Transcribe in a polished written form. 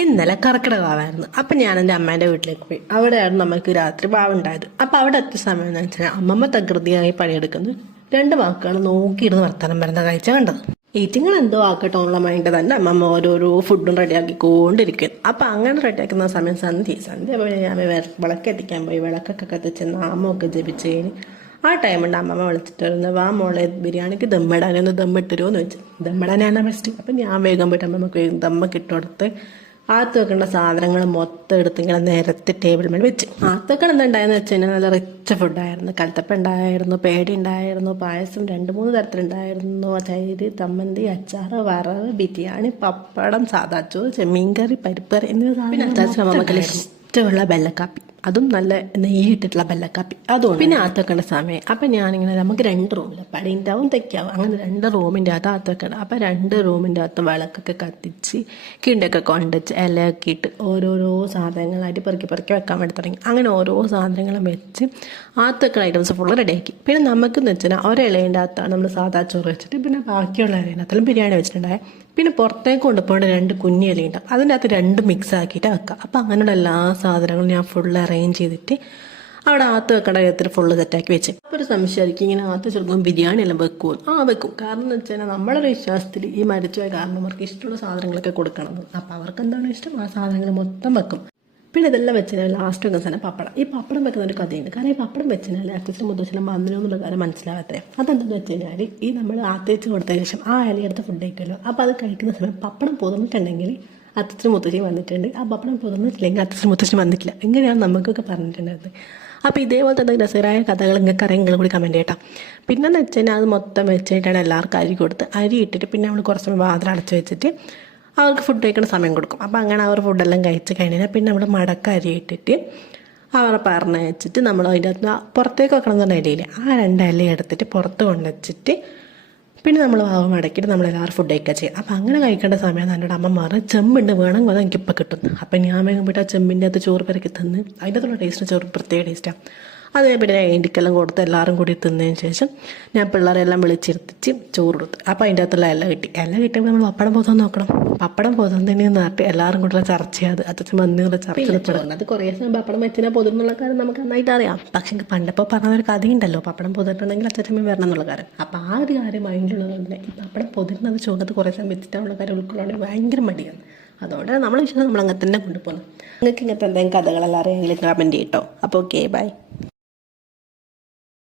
ഇന്നലെ കർക്കിടകമായിരുന്നു. അപ്പം ഞാൻ എൻ്റെ അമ്മേൻ്റെ വീട്ടിലേക്ക് പോയി. അവിടെയായിരുന്നു നമുക്ക് രാത്രി ബാവുണ്ടായത്. അപ്പം അവിടെ എത്തിയ സമയം എന്ന് വെച്ചാൽ അമ്മമ്മ തകൃതിയായി പണിയെടുക്കുന്നു. രണ്ട് വാക്കുകൾ നോക്കിയിരുന്ന് വർത്തമാനം വരുന്ന കാഴ്ച കണ്ടത്. ഈറ്റിങ്ങൾ എന്തോ ആക്കട്ടെ എന്നുള്ള മൈൻഡ് തന്നെ അമ്മമ്മ ഓരോരോ ഫുഡും റെഡിയാക്കിക്കൊണ്ടിരിക്കും. അപ്പം അങ്ങനെ റെഡിയാക്കുന്ന സമയം സന്ധ്യ അപ്പോൾ ഞാൻ വിളക്കെത്തിക്കാൻ പോയി. വിളക്കൊക്കെ കത്തിച്ച് നാമമൊക്കെ ജപിച്ച് കഴിഞ്ഞ് ആ ടൈമുണ്ട് അമ്മമ്മ വിളിച്ചിട്ട് വരുന്നത്, വാ മോളെ ബിരിയാണിക്ക് ദമ്മിടാനൊന്ന് ദമ്മിട്ടിരുമോ എന്ന് വെച്ചു. ദമ്മിടാനാണ് ബെസ്റ്റ്. അപ്പം ഞാൻ വേഗം പോയിട്ട് അമ്മമ്മക്ക് ദമ്മൊക്കെ ഇട്ടുകൊടുത്ത് ആത്ത് വെക്കേണ്ട സാധനങ്ങൾ മൊത്തം എടുത്ത് ഇങ്ങനെ നിരത്തി ടേബിൾ മേൽ വെച്ച്. ആത്തൊക്കെ എന്തുണ്ടായെന്ന് വെച്ച് കഴിഞ്ഞാൽ നല്ല റിച്ച് ഫുഡായിരുന്നു. കൽത്തപ്പ ഉണ്ടായിരുന്നു, പേടി ഉണ്ടായിരുന്നു, പായസം 2-3 തരത്തിലുണ്ടായിരുന്നു, തൈര്, ചമ്മന്തി, അച്ചാറ്, വറവ്, ബിരിയാണി, പപ്പടം, സാദാച്ചോറ്, ചെമ്മീൻ കറി, പരിപ്പ് കറി എന്നിവ സാധനങ്ങൾ. ഇഷ്ടമുള്ള ബെല്ലക്കാപ്പി, അതും നല്ല നെയ്യിട്ടിട്ടുള്ള ബെല്ലക്കാപ്പി അതുകൊണ്ട്. പിന്നെ ആത്തൊക്കേണ്ട സമയം അപ്പം ഞാനിങ്ങനെ നമുക്ക് 2 റൂമില്ല, പടിയുണ്ടാവും തെക്കാവും, അങ്ങനെ 2 റൂമിൻ്റെ അകത്ത് ആത്തൊക്കെയാണ്. അപ്പം 2 റൂമിൻ്റെ അകത്ത് വിളക്കൊക്കെ കത്തിച്ച് കിണ്ടൊക്കെ കൊണ്ടുവച്ച് ഇലയൊക്കെ ഇട്ട് ഓരോരോ സാധനങ്ങളായിട്ട് പെറുക്കി വെക്കാൻ വേണ്ടി തുടങ്ങി. അങ്ങനെ ഓരോ സാധനങ്ങളും വെച്ച് ആത്തൊക്കെ ഐറ്റംസ് ഫുള്ള് റെഡിയാക്കി. പിന്നെ നമുക്കെന്ന് വെച്ചാൽ ഒരിലേൻ്റെ അകത്താണ് നമ്മൾ സാദാ ചോറ് വെച്ചിട്ട് പിന്നെ ബാക്കിയുള്ള ഇലയിനകത്തും ബിരിയാണി വെച്ചിട്ടുണ്ടായ. പിന്നെ പുറത്തേക്ക് കൊണ്ടുപോകേണ്ട 2 കുഞ്ഞി ഇലയുണ്ടാവും, അതിൻ്റെ അകത്ത് 2 മിക്സ് ആക്കിയിട്ട് വെക്കാം. അപ്പം അങ്ങനെയുള്ള എല്ലാ സാധനങ്ങളും ഞാൻ ഫുള്ള് അറേഞ്ച് ചെയ്തിട്ട് അവിടെ ആത്ത് വെക്കേണ്ട വിധത്തിൽ ഫുള്ള് സെറ്റാക്കി വെച്ച്. അപ്പോൾ ഒരു സംശയമായിരിക്കും, ഇങ്ങനെ ആത്ത് ചെറുപ്പം ബിരിയാണി എല്ലാം വെക്കുമോ? വെക്കും. കാരണം എന്ന് വെച്ചാൽ നമ്മളൊരു വിശ്വാസത്തിൽ ഈ മരിച്ചുപോയ കാരണവർക്ക് ഇഷ്ടമുള്ള സാധനങ്ങളൊക്കെ കൊടുക്കണം. അപ്പോൾ അവർക്ക് എന്താണ് ഇഷ്ടം ആ സാധനങ്ങൾ മൊത്തം വെക്കും. പിന്നെ ഇതെല്ലാം വെച്ചാൽ ലാസ്റ്റ് വെക്കുന്ന സാധനം പപ്പടം. ഈ പപ്പടം വെക്കുന്ന ഒരു കഥയുണ്ട്. കാരണം ഈ പപ്പടം വെച്ചാൽ അച്ഛനും മുത്തച്ഛനും വന്നിനോ എന്നുള്ള കാര്യം മനസ്സിലാവാത്തേ. അതെന്തെന്ന് വെച്ച് കഴിഞ്ഞാൽ ഈ നമ്മൾ ആത്തേച്ച് കൊടുത്തതിന് ശേഷം ആ ഇലയെടുത്ത് ഫുഡ് കഴിക്കുമല്ലോ. അപ്പോൾ അത് കഴിക്കുന്ന സമയം പപ്പടം പൊതിർന്നിട്ടുണ്ടെങ്കിൽ അച്ഛനും മുത്തച്ഛനും വന്നിട്ടുണ്ട്, ആ പപ്പടം പൊതിർന്നിട്ടില്ലെങ്കിൽ അച്ഛനും മുത്തച്ഛനും വന്നിട്ടില്ല. ഇങ്ങനെയാണ് നമുക്കൊക്കെ പറഞ്ഞിട്ടുണ്ടായത്. അപ്പോൾ ഇതേപോലത്തെ എന്തെങ്കിലും രസകരമായ കഥകൾ നിങ്ങൾക്ക് അറിയാം, നിങ്ങൾ കൂടി കമൻറ്റ് ചെയ്യട്ടോ. പിന്നെന്ന് വെച്ച് കഴിഞ്ഞാൽ അത് മൊത്തം വെച്ചിട്ടാണ് എല്ലാവർക്കും അരി കൊടുത്ത് അരി ഇട്ടിട്ട് പിന്നെ നമ്മൾ കുറച്ച് സമയം വാതിൽ അടച്ച് വെച്ചിട്ട് അവർക്ക് ഫുഡ് കഴിക്കുന്ന സമയം കൊടുക്കും. അപ്പോൾ അങ്ങനെ അവർ ഫുഡെല്ലാം കഴിച്ച് കഴിഞ്ഞാൽ പിന്നെ നമ്മൾ മടക്ക അരി ഇട്ടിട്ട് അവരെ പറഞ്ഞ് വെച്ചിട്ട് നമ്മൾ അതിൻ്റെ അകത്ത് പുറത്തേക്ക് വെക്കണം എന്ന് പറഞ്ഞ ഇലയില്ലേ, ആ 2 ഇല എടുത്തിട്ട് പുറത്ത് കൊണ്ടുവച്ചിട്ട് പിന്നെ നമ്മൾ വാവ് മടക്കിയിട്ട് നമ്മളെല്ലാവരും ഫുഡ് കഴിക്കുക ചെയ്യും. അപ്പോൾ അങ്ങനെ കഴിക്കേണ്ട സമയം എന്നോട് അമ്മ പറഞ്ഞ് ചെമ്പുണ്ട് വേണം അത് എനിക്കിപ്പോൾ കിട്ടും. അപ്പം ഞാൻ വേഗം പോയിട്ട് ആ ചെമ്പിൻ്റെ അകത്ത് ചോറ് പെരക്കി തിന്ന് അതിൻ്റെ അകത്തുള്ള ടേസ്റ്റ് ചോറ് പ്രത്യേക ടേസ്റ്റാണ്. അത് പിന്നെ ഏണ്ടിക്കെല്ലാം കൊടുത്ത് എല്ലാവരും കൂടി തിന്നതിന് ശേഷം ഞാൻ പിള്ളേരെല്ലാം വിളിച്ചിരുത്തിച്ച് ചോറ് കൊടുത്തു. അപ്പോൾ അതിൻ്റെ അകത്തുള്ള ഇല കിട്ടിയപ്പോൾ നമ്മൾ പപ്പടം പോതാൻ നോക്കണം. പപ്പടം പോതാന്നതിന് നാട്ടി എല്ലാവരും കൂടെ ചർച്ച ചെയ്ത് അച്ഛൻ വന്നുള്ള ചർച്ച. അത് കുറേ സമയം പപ്പടം വെച്ചാൽ പൊതുന്നുള്ള കാര്യം നമുക്ക് നന്നായിട്ട് അറിയാം. പക്ഷേ പണ്ടപ്പോൾ പറഞ്ഞൊരു കഥയുണ്ടല്ലോ, പപ്പടം പൊതിട്ടുണ്ടെങ്കിൽ അച്ഛച്ചമ്മ വരണം എന്നുള്ള കാര്യം. അപ്പോൾ ആ ഒരു കാര്യം മൈൻഡിലുള്ളതുകൊണ്ട് ഈ പപ്പടം പൊതിരുന്നത് ചോദിച്ചത് കുറേ സമയം വെച്ചിട്ടുള്ള കാര്യം ഉൾക്കൊള്ളാണെങ്കിൽ ഭയങ്കര മടിയാണ്. അതുകൊണ്ട് നമ്മൾ വിശ്വാസം നമ്മൾ അങ്ങനെ തന്നെ കൊണ്ടുപോകണം. നിങ്ങൾക്ക് ഇങ്ങനത്തെ എന്തെങ്കിലും കഥകളെല്ലാം അറിയാമെങ്കിൽ കമൻറ്റ് ചെയ്യട്ടോ. അപ്പോൾ ഓക്കെ, ബൈ.